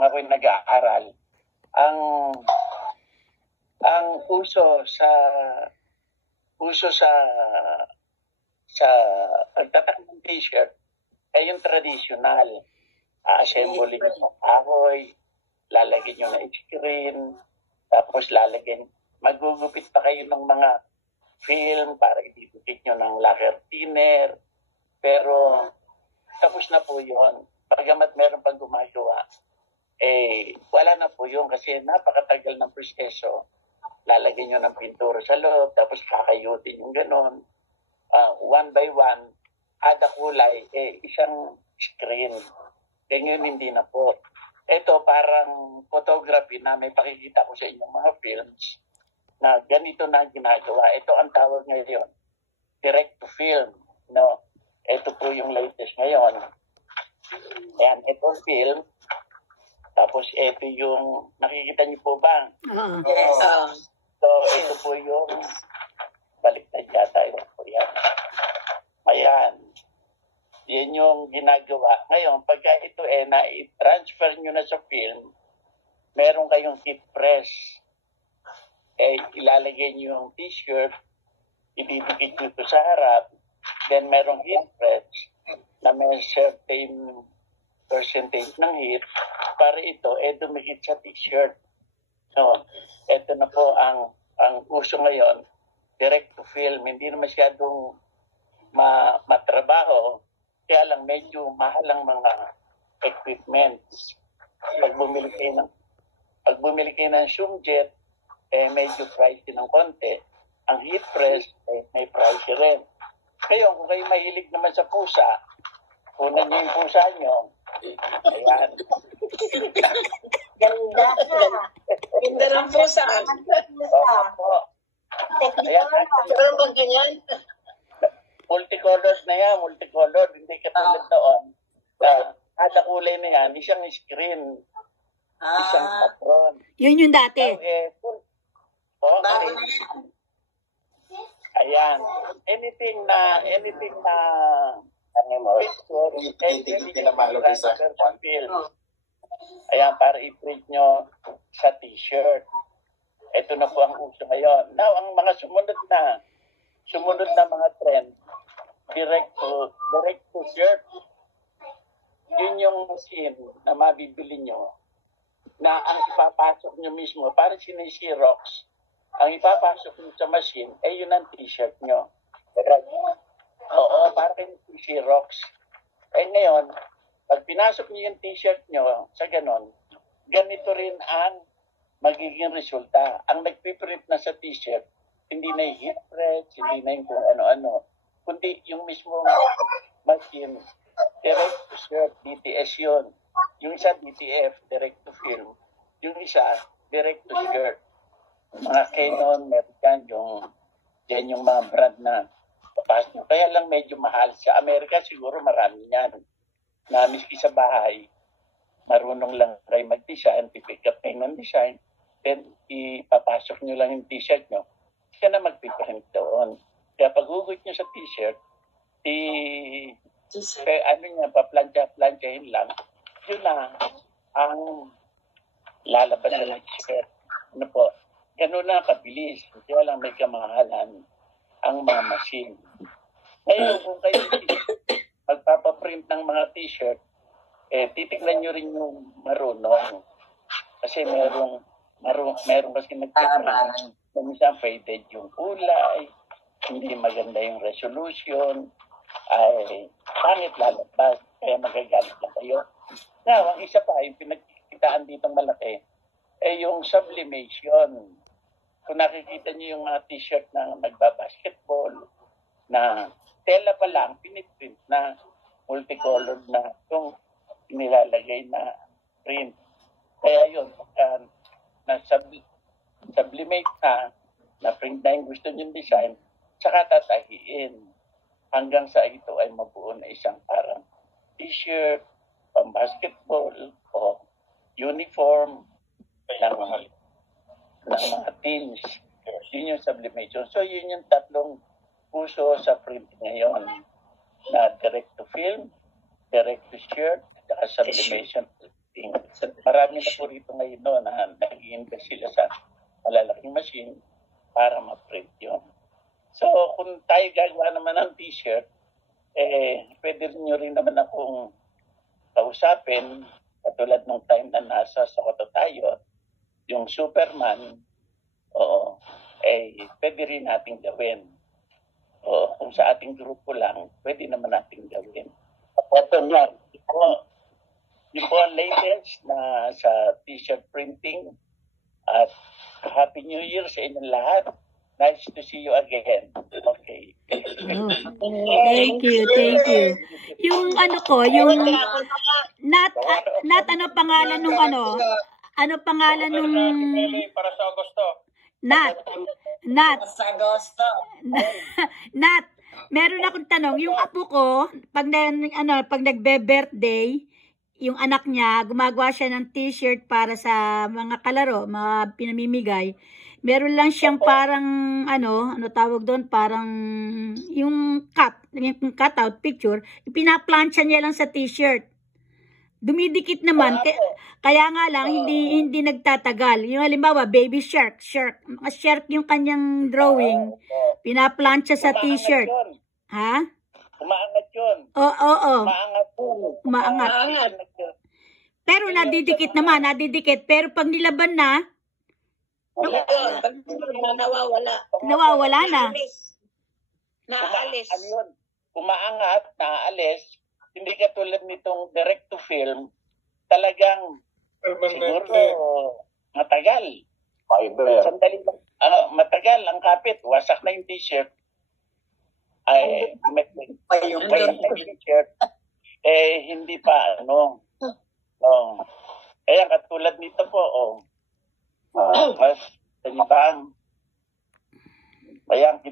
nung ako'y nag-aaral, ang uso sa pagtatak ng t-shirt ay yung traditional. Assembly ng kahoy, lalagyan nyo na screen, tapos magugupit pa kayo ng mga film para ididikit nyo ng lacquer thinner. Pero tapos na po yun. Pagamat meron pang gumagawa, wala na po yun kasi napakatagal ng proseso. Lalagyan nyo ng pintura sa loob, tapos kakayutin yung ganon. One by one, ada kulay, isang screen. Ganyan hindi na po. Ito parang photography na may pakikita ko sa inyong mga films na ganito na ginagawa. Ito ang tawag ngayon, direct to film. No? Ito po yung latest ngayon. Ayan, ito film. Tapos ito yung, nakikita niyo po ba? Yes. So ito po yung, baliktad yata yun po yan. Ayan. Yan yung ginagawa. Ngayon, pagka ito na-transfer nyo na sa film, meron kayong heat press. Ilalagay nyo yung t-shirt, ididikit nyo ito sa harap, then merong heat press na may certain percentage ng heat para ito, dumikit sa t-shirt. So, ito na po ang uso ngayon, direct to film. Hindi na masyadong matrabaho, kaya lang medyo mahal ang mga equipments. Pag bumili kayo ng Shumjet, medyo pricey ng konti. Ang heat press, may pricey rin. Ngayon, kung kayo mahilig naman sa pusa, kunan niyo yung pusa niyo. Ayan. Ganda. Ganda ng pusa. Ayan. Meron bang ganyan? Multicolored na yan, multicolored. Hindi katulad noon. Kada kulay na yan, isang screen. Isang patron. Yun yung dati. Ayan. Anything na ayan, para i-print nyo sa t-shirt. Ito na po ang uso ngayon. Now, ang mga sumunod na mga trend, direct to shirt. Yun yung machine na mabibili nyo na ang ipapasok nyo mismo, parang sinisirox. Ang ipapasok nyo sa machine, yun ang t-shirt nyo. Oo, parang sinisirox. Ngayon, pag pinasok nyo yung t-shirt nyo sa ganon, ganito rin ang magiging resulta. Ang nagpiprint na sa t-shirt, hindi na yung heat press, hindi na yung kung ano-ano, kundi yung mismo machine, direct to shirt, DTS yun. Yung isa DTF, direct to film. Yung isa, direct to shirt. Mga Canon, American, yan yung mga brand na papasok. Kaya lang medyo mahal. Sa Amerika siguro marami yan. Na miski sa bahay, marunong lang kayo mag-design, pipick up kayo ng design, then ipapasok nyo lang yung t-shirt nyo. Siya na magpiprint doon. Kaya pag hugot nyo sa t-shirt, paplantya-plantyahin lang, yun na ang lalabas na t-shirt. Ano po? Ganun na kabilis. Kaya lang may kamahalan ang mga machine. Ngayon, kung kayo magpapaprint ng mga t-shirt, titignan nyo rin yung marunong. Kasi meron kasi nagtiprint. Minsan faded yung kulay, hindi maganda yung resolution, ay pangit lalabas, kaya magagalit na kayo. Now, ang isa pa, yung pinagkikitaan ditong malaki, yung sublimation. Kung nakikita nyo yung mga t-shirt na nagbabasketball, na tela pa lang, piniprint na multicolored na yung nilalagay na print. Kaya yun, sublimate na print na yung gusto nyo design, saka tatahiin hanggang sa ito ay mabuo na isang parang t-shirt, pang basketball, o uniform ng mga teams. Yun yung sublimation. So yun yung tatlong uso sa print ngayon na direct to film, direct to shirt, at sublimation. printing. Marami na po rito ngayon no, na nag-invest sila sa malalaking machine para ma-print yun. So, kung tayo gagawa naman ng t-shirt, pwede nyo rin naman akong kausapin, katulad ng time na nasa Sokoto tayo, yung Superman, pwede rin natin gawin. Kung sa ating grupo lang, pwede naman natin gawin. Ito nga, yung po ang latest na sa t-shirt printing at Happy New Year sa inyong lahat. Nice to see you again. Okay. Thank you. Yung yung Nat, ano pangalan nung Ano pangalan nung para sa Agosto? Nat. Sa Agosto. Nat, meron akong tanong. Yung apo ko, pag nagbe-birthday, yung anak niya, gumagawa siya ng t-shirt para sa mga kalaro, mga pinamimigay. Meron lang siyang parang, ano tawag doon, parang yung cutout picture, ipinaplansya niya lang sa t-shirt. Dumidikit naman, kaya nga lang, hindi nagtatagal. Yung halimbawa, baby shark, mga shark yung kanyang drawing, pinaplansya sa t-shirt. Ha? Umaangat yun. Oo. Umaangat. Pero nadidikit. Pero pag nilaban na, nawawala na. Naalis. Ano yun? Umaangat, naaalis. Hindi katulad nitong direct to film, talagang siguro matagal. Sandali lang. Matagal ang kapit. Wasak na yung t-shirt. T-shirt. Hindi pa kaya katulad nito po, mas, ayan,